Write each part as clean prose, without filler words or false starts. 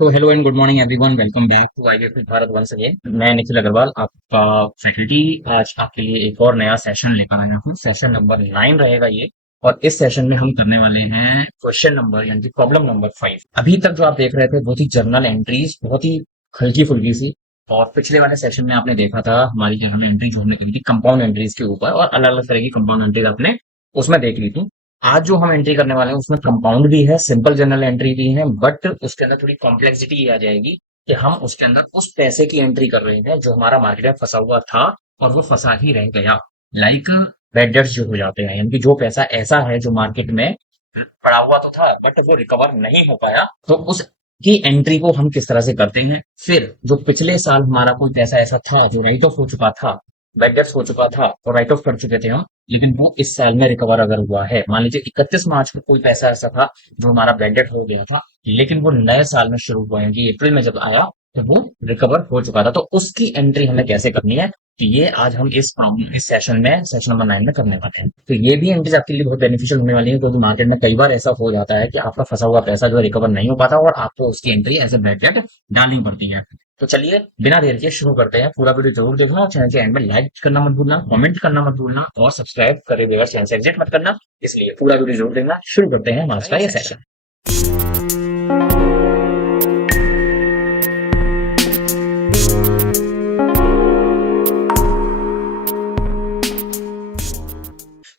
So hello and good morning everyone, welcome back to IBF Bharat once again. मैं निखिल अग्रवाल, आपका faculty. आज आपके लिए एक और नया सेशन लेकर आया हूँ। सेशन नंबर 9 रहेगा ये। और इस सेशन में हम करने वाले हैं क्वेश्चन नंबर यानी कि प्रॉब्लम नंबर 5। अभी तक जो आप देख रहे थे बहुत ही जर्नल एंट्रीज, बहुत ही हल्की फुल्की सी। और पिछले वाले सेशन में आपने देखा था हमारी जो हमें एंट्री जोड़ने की थी कंपाउंड एंट्रीज के ऊपर, और अलग अलग तरह की कंपाउंड एंट्रीज आपने उसमें देख ली थी। आज जो हम एंट्री करने वाले हैं उसमें कंपाउंड भी है, सिंपल जनरल एंट्री भी है, बट उसके अंदर थोड़ी कॉम्प्लेक्सिटी आ जाएगी कि हम उसके अंदर उस पैसे की एंट्री कर रहे हैं जो हमारा मार्केट में फंसा हुआ था और वो फंसा ही रह गया। लाइक बैड डेट्स जो हो जाते हैं, यानी कि जो पैसा ऐसा है जो मार्केट में पड़ा हुआ तो था बट वो रिकवर नहीं हो पाया, तो उसकी एंट्री को हम किस तरह से करते हैं। फिर जो पिछले साल हमारा कोई पैसा ऐसा था जो राइट ऑफ हो चुका था, बैड डेट्स हो चुका था और राइट ऑफ कर चुके थे हम, लेकिन वो इस साल में रिकवर अगर हुआ है, मान लीजिए 31 मार्च को कोई पैसा ऐसा था जो हमारा बैड डेट हो गया था, लेकिन वो नए साल में शुरू हुआ है कि अप्रैल में जब आया तो वो रिकवर हो चुका था, तो उसकी एंट्री हमें कैसे करनी है, तो ये आज हम इस प्रॉब्लम इस सेशन में सेशन नंबर 9 में करने वाले हैं। तो ये भी एंट्रीज आपके लिए बहुत बेनिफिशियल होने वाली है, क्योंकि मार्केट में कई बार ऐसा हो जाता है कि आपका फंसा हुआ पैसा जो है रिकवर नहीं हो पाता और आपको उसकी entry as a bad debt डालनी पड़ती है। तो चलिए बिना देर के शुरू करते हैं। पूरा वीडियो जरूर देखना और चैनल के एंड में लाइक करना मत भूलना, कमेंट करना मत भूलना और सब्सक्राइब करे बगैर चैनल से एग्जिट मत करना। इसलिए पूरा वीडियो जरूर देखना। शुरू करते हैं आज का ये सेशन।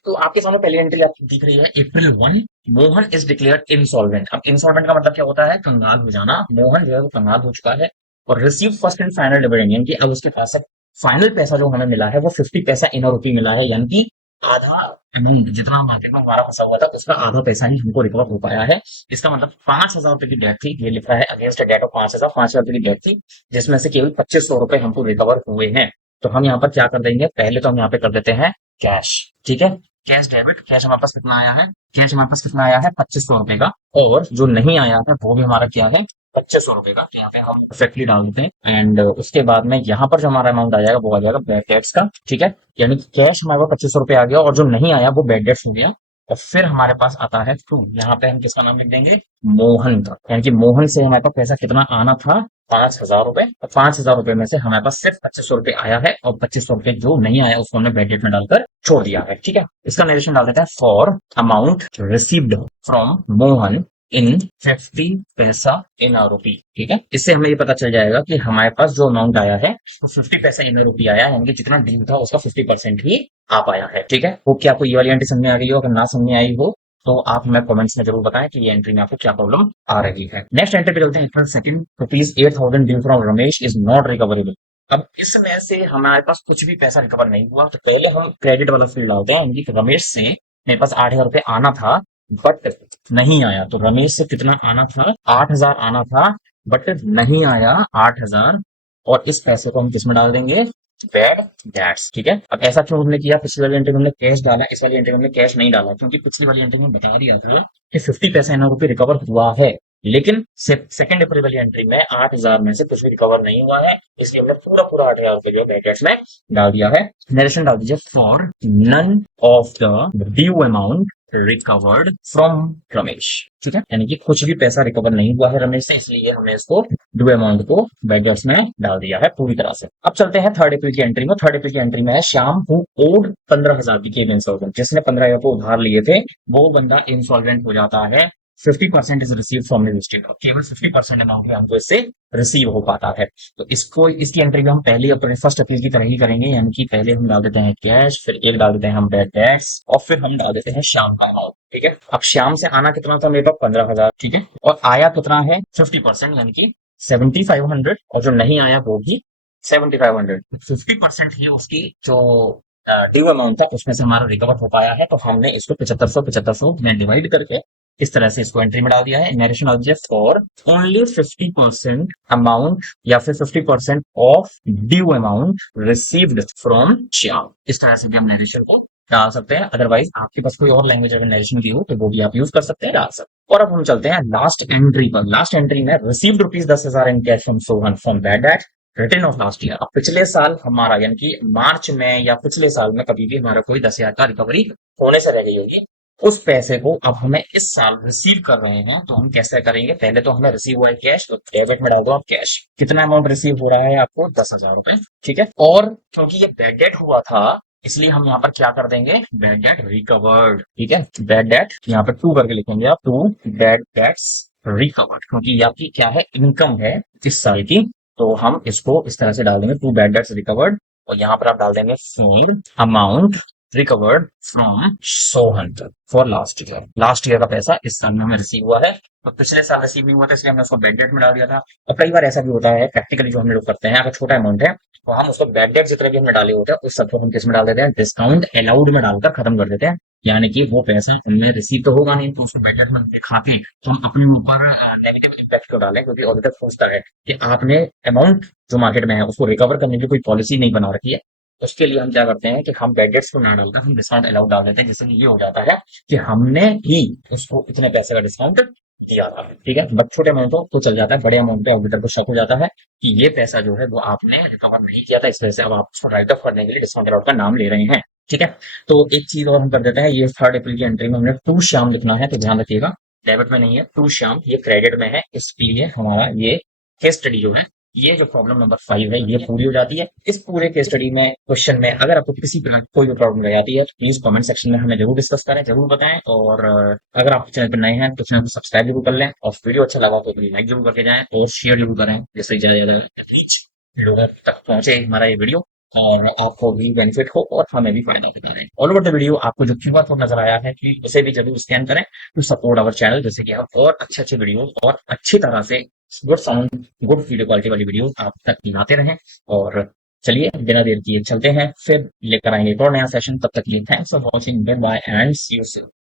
तो आपके सामने पहली एंट्री आपको दिख रही है April 1। Mohan is declared insolvent. अब इंसॉल्वेंट का मतलब क्या होता है? कंगाल हो जाना। मोहन जो है वो कंगाल हो चुका है और receive first and final dividend, यानी कि अब उसके पास फाइनल पैसा जो हमें मिला है वो 50 पैसा इन रुपी मिला है, यानी कि आधा अमाउंट जितना मार्केट में हमारा फंसा हुआ था उसका आधा पैसा ही हमको रिकवर हो पाया है। इसका मतलब 5,000 रुपए की डेट थी, ये लिखा है अगेंस्ट डेट ऑफ 5,000 रुपए की डेट थी, जिसमें से केवल 2,500 रुपए हमको रिकवर हुए हैं। तो हम यहाँ पर क्या कर देंगे, पहले तो हम यहाँ पे कर देते हैं कैश। ठीक है, कैश डेबिट। कैश हमारे पास कितना आया है? कैश हमारे पास कितना आया है? 2,500 रुपए का। और जो नहीं आया है वो भी हमारा क्या है? 2,500 रुपए का। तो यहाँ पे हम परफेक्टली डाल देते हैं एंड उसके बाद में यहाँ पर जो हमारा अमाउंट आ जाएगा वो आ जाएगा बैड डेट्स का। ठीक है, यानी कि कैश हमारे पास 2,500 रुपए आ गया और जो नहीं आया वो बैड डेट्स हो गया। और फिर हमारे पास आता है टू, यहाँ पे हम किसका नाम लिख देंगे? मोहन का। यानी कि मोहन से हमारे पास पैसा कितना आना था? 5,000 रुपए। और 5,000 रुपए में से हमारे पास सिर्फ 2,500 रुपए आया है और 2,500 रुपए जो नहीं आया उसको हमने बैड डेट में डालकर छोड़ दिया है। ठीक है, इसका नरेशन डाल देते हैं। For amount received from Mohan in 50 पैसा इन रुपी। ठीक है, इससे हमें ये पता चल जाएगा कि हमारे पास जो अमाउंट आया है वो 50 पैसा इन रुपी आया है, यानी कि जितना ड्यू था उसका 50% ही आ पाया है। ठीक है, वो क्या आपको ये वाली एंट्री समझ में आ गई हो? अगर ना समझ में आई हो तो आप हमें कमेंट्स में जरूर बताएं कि ये एंट्री में आपको क्या प्रॉब्लम आ रही है। नेक्स्ट एंट्री पे चलते हैं। April 2 rupees 8,000 due from Ramesh is not recoverable. अब इसमें से हमारे पास कुछ भी पैसा रिकवर नहीं हुआ, तो पहले हम क्रेडिट वाला फील्ड डालते हैं, यानी कि रमेश से मेरे पास 8,000 रुपए आना था बट नहीं आया। तो रमेश से कितना आना था? 8,000 आना था बट नहीं आया 8,000। और इस पैसे को हम किसमें डाल देंगे? Bad debts. ठीक है, अब ऐसा क्यों हमने किया? पिछली वाली एंट्री में हमने कैश डाला, इस वाली एंट्री में हमने कैश नहीं डाला, क्योंकि पिछली वाली एंट्री में बता दिया था कि 50 पैसा इन रुपए रिकवर हुआ है, लेकिन सेकंड अप्रैल वाली एंट्री में 8,000 में से कुछ भी रिकवर नहीं हुआ है, इसलिए हमने पूरा पूरा 8,000 रुपए जो बैड डेट्स में डाल दिया है। नरेशन डाल दीजिए। For none of the due amount recovered from Ramesh. ठीक है, यानी कि कुछ भी पैसा रिकवर नहीं हुआ है रमेश से, इसलिए हमने इसको ड्यू अमाउंट को बैड डेट्स में डाल दिया है पूरी तरह से। अब चलते हैं थर्ड अप्रैल की एंट्री में। थर्ड अप्रैल की एंट्री में है श्याम हु ओड 15,000 की केम इंसॉल्वेंट। जिसने 15,000 को उधार लिए थे वो बंदा इंसॉल्वेंट हो जाता है। 50% is receive from his state. केवल 50% अमाउंट ही हमको इससे रिसीव हो पाता है। तो इसको इसकी एंट्री में हम पहले अपने फर्स्ट अपील की तरह ही करेंगे, यानी कि पहले हम डाल देते हैं कैश, फिर एक डाल देते हैं हम बैड डेट्स और फिर हम डाल देते हैं श्याम का अमाउंट। ठीक है, अब श्याम से आना कितना था? मेरे पास 15,000। ठीक है, और आया कितना है? 50%, यानी कि 7,500। और जो नहीं आया वो भी 7,500। 50% ही उसकी जो ड्यू अमाउंट था उसमें से हमारा रिकवर हो पाया है, तो हमने इसको 7,500 में डिवाइड करके इस तरह से इसको एंट्री में डाल दिया है। नरेशन डाल दिया। फॉर ओनली 50% अमाउंट या फिर 50% of due amount received from Shyam. इस तरह से भी हम नरेशन को डाल सकते हैं। अदरवाइज आपके पास कोई और लैंग्वेज अगर नरेशन की हो तो वो भी आप यूज कर सकते हैं, डाल सकते हैं। और अब हम चलते हैं लास्ट एंट्री पर। लास्ट एंट्री में received rupees 10,000 in cash from Sohan from bad debt return of last year. अब पिछले साल हमारा यानी कि मार्च में या पिछले साल में कभी भी हमारा कोई 10,000 का रिकवरी होने से रह गई होगी, उस पैसे को अब हमें इस साल रिसीव कर रहे हैं, तो हम कैसे करेंगे? पहले तो हमें रिसीव हुआ है कैश, तो डेबिट में डाल दो आप कैश। कितना अमाउंट रिसीव हो रहा है आपको? 10,000 रुपए। ठीक है। और क्योंकि ये बैड डेट हुआ था, इसलिए हम यहाँ पर क्या कर देंगे? Bad debt recovered. ठीक है। बैड डेट यहाँ पर टू करके लिखेंगे आप, टू बैड डेट्स रिकवर्ड, क्योंकि ये आपकी क्या है? इनकम है इस साल की। तो हम इसको इस तरह से डाल देंगे, टू बैड डेट्स रिकवर्ड। और यहाँ पर आप डाल देंगे for amount recovered from Sohan for last year. Last year का पैसा इस साल में हमें रिसीव हुआ है, तो पिछले साल रिसीव नहीं हुआ था, इसलिए हमने उसको बैड डेट में डाल दिया था। और कई बार ऐसा भी होता है प्रैक्टिकली, जो हम लोग करते हैं, अगर छोटा अमाउंट है तो हम उसको बैड डेट जितने भी हमने डाले होते हैं उस सबको हम किस में डाल देते हैं? डिस्काउंट अलाउड में डालकर खत्म कर देते हैं। यानी कि वो पैसा हमें रिसीव तो होगा नहीं, तो उसको बैड डेट में दिखा के तो हम अपने ऊपर नेगेटिव इम्पैक्ट क्यों डालें? क्योंकि ऑडिटर पूछता है कि आपने अमाउंट जो मार्केट में है उसको रिकवर करने की कोई पॉलिसी नहीं बना रखी है। उसके लिए हम क्या करते हैं कि हम बैड डेट्स को ना डालकर हम डिस्काउंट अलाउड डाल देते हैं, जिससे ये हो जाता है कि हमने ही उसको इतने पैसे का डिस्काउंट दिया था। ठीक है। बट छोटे अमाउंट तो चल जाता है, बड़े अमाउंट पे ऑडिटर को शक हो जाता है कि ये पैसा जो है वो आपने रिकवर नहीं किया था, इस वजह से अब आप उसको राइट ऑफ करने के लिए डिस्काउंट अलाउड का नाम ले रहे हैं। ठीक है। तो एक चीज और हम कर देते हैं, ये 3rd अप्रैल की एंट्री में हमने टू श्याम लिखना है, तो ध्यान रखिएगा। डेबिट में नहीं है, टू श्याम, ये क्रेडिट में है, इसलिए हमारा ये केस स्टडी जो है, ये जो प्रॉब्लम नंबर 5 है, ये पूरी हो जाती है। इस पूरे केस स्टडी में, क्वेश्चन में अगर आपको किसी प्रकार की कोई भी प्रॉब्लम रह जाती है तो प्लीज कमेंट सेक्शन में हमें जरूर डिस्कस करें, जरूर बताएं। और अगर आप चैनल पर नए हैं तो चैनल को सब्सक्राइब जरूर कर लें, और वीडियो अच्छा लगा तो लाइक जरूर करके जाएं और शेयर जरूर करें, जिससे ज्यादा से ज्यादा लोगों तक पहुंचे हमारा ये वीडियो, और आपको भी बेनिफिट हो और हमें भी फायदा होता रहे। ऑल ओवर द वीडियो आपको जो क्यूआर कोड नजर आया है कि उसे भी जरूर स्कैन करें टू सपोर्ट आवर चैनल, जैसे कि हम और अच्छे अच्छे वीडियो और अच्छी तरह से good sound, good video quality वाली वीडियो आप तक लाते रहें। और चलिए बिना देर किए चलते हैं, फिर लेकर आएंगे एक और नया सेशन। तब तक के लिए thanks for watching, bye bye and see you soon.